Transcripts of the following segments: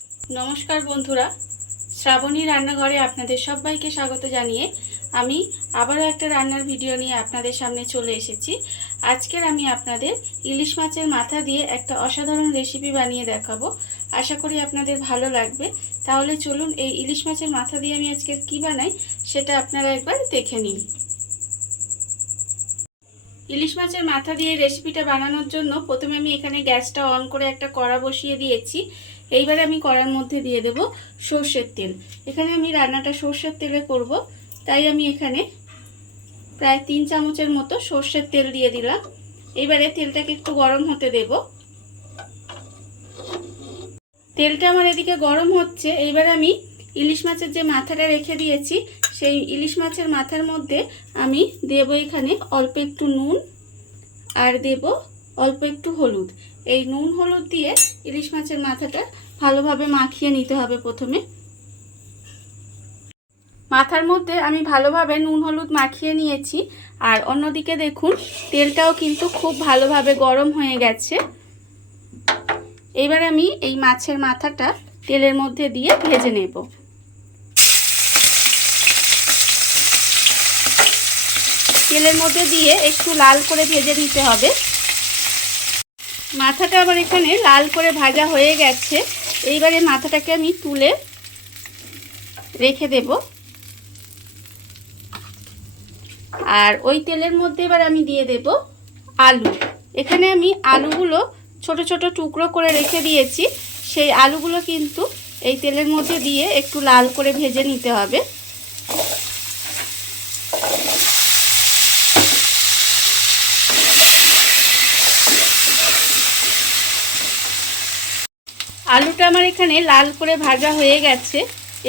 নমস্কার বন্ধুরা, শ্রাবণী রান্নাঘরে আপনাদের সবাইকে স্বাগত জানিয়ে আমি আবারও একটা রান্নার ভিডিও নিয়ে আপনাদের সামনে চলে এসেছি। আজকের আমি আপনাদের ইলিশ মাছের মাথা দিয়ে একটা অসাধারণ রেসিপি বানিয়ে দেখাবো। আশা করি আপনাদের ভালো লাগবে। তাহলে চলুন এই ইলিশ মাছের মাথা দিয়ে আমি আজকে কী বানাই সেটা আপনারা একবার দেখে নিন। ইলিশ মাছের মাথা দিয়ে রেসিপিটা বানানোর জন্য প্রথমে আমি এখানে গ্যাসটা অন করে একটা কড়া বসিয়ে দিয়েছি। এইবারে আমি কড়ার মধ্যে দিয়ে দেব সর্ষের তেল। এখানে আমি রান্নাটা সর্ষের তেলে করব, তাই আমি এখানে প্রায় 3 চামচের মতো সর্ষের তেল দিয়ে দিলাম। এইবারে তেলটাকে একটু গরম হতে দেব। তেলটা আমার এদিকে গরম হচ্ছে। এইবারে আমি ইলিশ মাছের যে মাথাটা রেখে দিয়েছি সেই ইলিশ মাছের মাথার মধ্যে আমি দেব এখানে অল্প একটু নুন আর দেব অল্প একটু হলুদ। এই নুন হলুদ দিয়ে ইলিশ মাছের মাথাটা ভালোভাবে মাখিয়ে নিতে হবে। প্রথমে মাথার মধ্যে আমি ভালোভাবে নুন হলুদ মাখিয়ে নিয়েছি। আর অন্যদিকে দেখুন তেলটাও কিন্তু খুব ভালোভাবে গরম হয়ে গেছে। এবার আমি এই মাছের মাথাটা তেলের মধ্যে দিয়ে ভেজে নেব। তেলের মধ্যে দিয়ে একটু লাল করে ভেজে নিতে হবে। মাথাটা আবার এখানে লাল করে ভাজা হয়ে গেছে। এইবারে মাথাটাকে আমি তুলে রেখে দেব। আর ওই তেলের মধ্যে এবার আমি দিয়ে দেব আলু। এখানে আমি আলুগুলো ছোট ছোট টুকরো করে রেখে দিয়েছি। সেই আলুগুলো কিন্তু এই তেলের মধ্যে দিয়ে একটু লাল করে ভেজে নিতে হবে। আলুটা আমার এখানে লাল করে ভাজা হয়ে গেছে।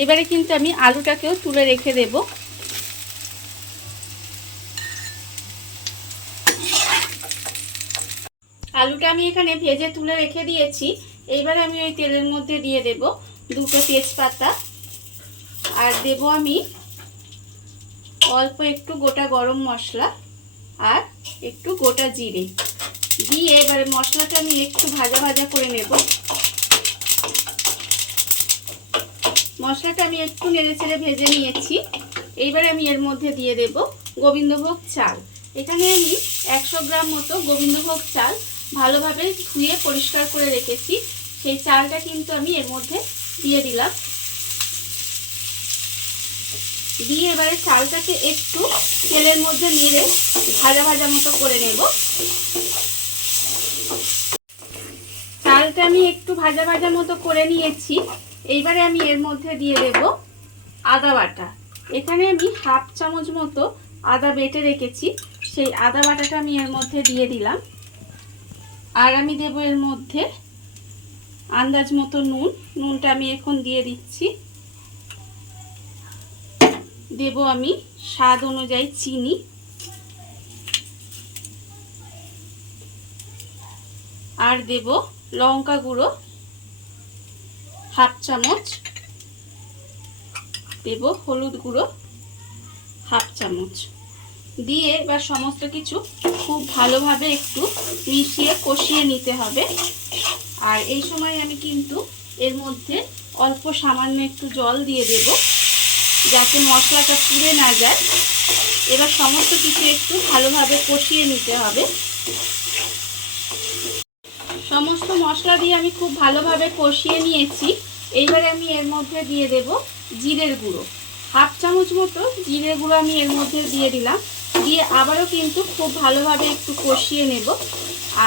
এবারে কিন্তু আমি আলুটাকেও তুলে রেখে দেব। আলুটা আমি এখানে ভেজে তুলে রেখে দিয়েছি। এইবারে আমি ওই তেলের মধ্যে দিয়ে দেব 2টো তেজপাতা আর দেব আমি অল্প একটু গোটা গরম মশলা আর একটু গোটা জিরে দিয়ে এবারে মশলাটা আমি একটু ভাজা ভাজা করে নেব। মশলাটা আমি একটু নেড়ে চেড়ে ভেজে নিয়েছি। এইবারে আমি এর মধ্যে দিয়ে দেব গোবিন্দভোগ চাল। এখানে আমি 100 গ্রাম মতো গোবিন্দভোগ চাল ভালোভাবে ধুয়ে পরিষ্কার করে রেখেছি। সেই চালটা কিন্তু আমি এর মধ্যে দিয়ে দিলাম। দিয়ে এবারে চালটাকে একটু তেলের মধ্যে নেড়ে ভাজা ভাজা মতো করে নেব। চালটা আমি একটু ভাজা ভাজা মতো করে নিয়েছি। এইবারে আমি এর মধ্যে দিয়ে দেব আদা বাটা। এখানে আমি 1/2 চামচ মতো আদা বেটে রেখেছি। সেই আদা বাটাটা আমি এর মধ্যে দিয়ে দিলাম। আর আমি দেব এর মধ্যে আন্দাজ মতো নুনটা আমি এখন দিয়ে দিচ্ছি। দেব আমি স্বাদ অনুযায়ী চিনি। আর দেব লঙ্কা গুঁড়ো 1/2 চামচ। দেব হলুদ গুঁড়ো 1/2 চামচ দিয়ে এবার সমস্ত কিছু খুব ভালোভাবে একটু মিশিয়ে কষিয়ে নিতে হবে। আর এই সময় আমি কিন্তু এর মধ্যে অল্প সামান্য একটু জল দিয়ে দেব যাতে মশলাটা পুড়ে না যায়। এবার সমস্ত কিছু একটু ভালোভাবে কষিয়ে নিতে হবে। সমস্ত মশলা দিয়ে আমি খুব ভালোভাবে কষিয়ে নিয়েছি। এইবারে আমি এর মধ্যে দিয়ে দেব জিরের গুঁড়ো 1/2 চামচ মতো। জিরের গুঁড়ো আমি এর মধ্যে দিয়ে দিলাম। দিয়ে আবারও কিন্তু খুব ভালোভাবে একটু কষিয়ে নেব।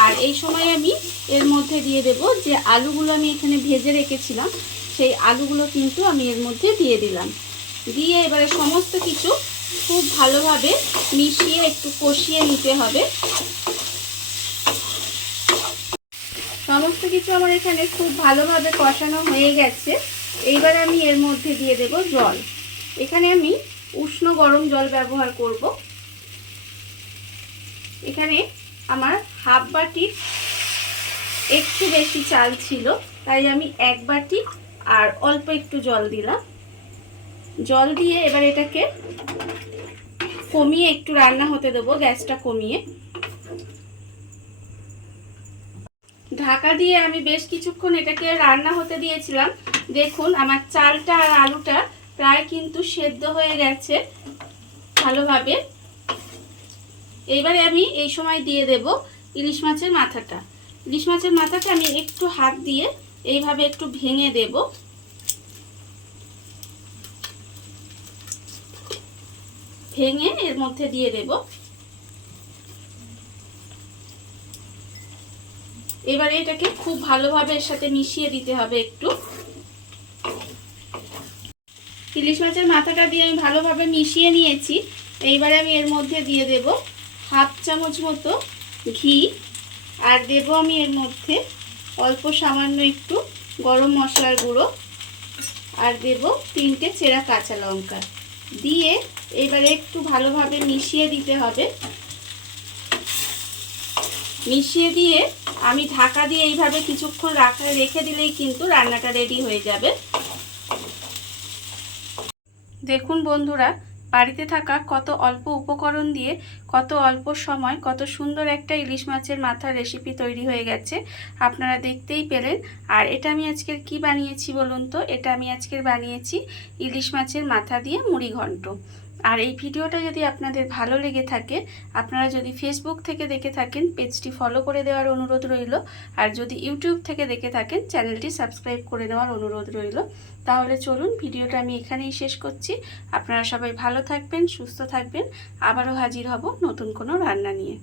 আর এই সময় আমি এর মধ্যে দিয়ে দেব যে আলুগুলো আমি এখানে ভেজে রেখেছিলাম সেই আলুগুলো কিন্তু আমি এর মধ্যে দিয়ে দিলাম। দিয়ে এবারে সমস্ত কিছু খুব ভালোভাবে মিশিয়ে একটু কষিয়ে নিতে হবে। সমস্ত কিছু আমার এখানে খুব ভালোভাবে কষানো হয়ে গেছে। এইবার আমি এর মধ্যে দিয়ে দেব জল। এখানে আমি উষ্ণ গরম জল ব্যবহার করব। এখানে আমার 1/2 বাটির একটু বেশি চাল ছিল, তাই আমি 1 বাটি আর অল্প একটু জল দিলাম। জল দিয়ে এবার এটাকে কমিয়ে একটু রান্না হতে দেব, গ্যাসটা কমিয়ে। ঢাকা দিয়ে আমি বেশ কিছুক্ষণ এটাকে রান্না হতে দিয়েছিলাম। দেখুন আমার চালটা আর আলুটা প্রায় কিন্তু সেদ্ধ হয়ে গেছে ভালোভাবে। এবারে আমি এই সময় দিয়ে দেব ইলিশ মাছের মাথাটা। ইলিশ মাছের মাথাটা আমি একটু হাত দিয়ে এইভাবে একটু ভেঙে দেব। ভেঙে এর মধ্যে দিয়ে দেব। এবারে এটাকে খুব ভালোভাবে এর সাথে মিশিয়ে দিতে হবে একটু। ইলিশ মাছের মাথাটা দিয়ে আমি ভালোভাবে মিশিয়ে নিয়েছি। এইবারে আমি এর মধ্যে দিয়ে দেব হাফ চামচ মতো ঘি, আর দেব আমি এর মধ্যে অল্প সামান্য একটু গরম মশলার গুঁড়ো, আর দেব 3টে চেরা কাঁচা লঙ্কা দিয়ে এবারে একটু ভালোভাবে মিশিয়ে দিতে হবে। মিশিয়ে দিয়ে আমি ঢাকা দিয়ে এইভাবে কিছুক্ষণ রেখে দিলেই কিন্তু রান্নাটা রেডি হয়ে যাবে। দেখুন বন্ধুরা, বাড়িতে থাকা কত অল্প উপকরণ দিয়ে কত অল্প সময় কত সুন্দর একটা ইলিশ মাছের মাথার রেসিপি তৈরি হয়ে গেছে, আপনারা দেখতেই পেলেন। আর এটা আমি আজকের কি বানিয়েছি বলুন তো? এটা আমি আজকের বানিয়েছি ইলিশ মাছের মাথা দিয়ে মুড়ি ঘন্ট। আর এই ভিডিওটা যদি আপনাদের ভালো লেগে থাকে, আপনারা যদি ফেসবুক থেকে দেখে থাকেন পেজটি ফলো করে দেওয়ার অনুরোধ রইল, আর যদি ইউটিউব থেকে দেখে থাকেন চ্যানেলটি সাবস্ক্রাইব করে নেওয়ার অনুরোধ রইল। তাহলে চলুন ভিডিওটা আমি এখানেই শেষ করছি। আপনারা সবাই ভালো থাকবেন, সুস্থ থাকবেন। আবারও হাজির হব নতুন কোনো রান্না নিয়ে।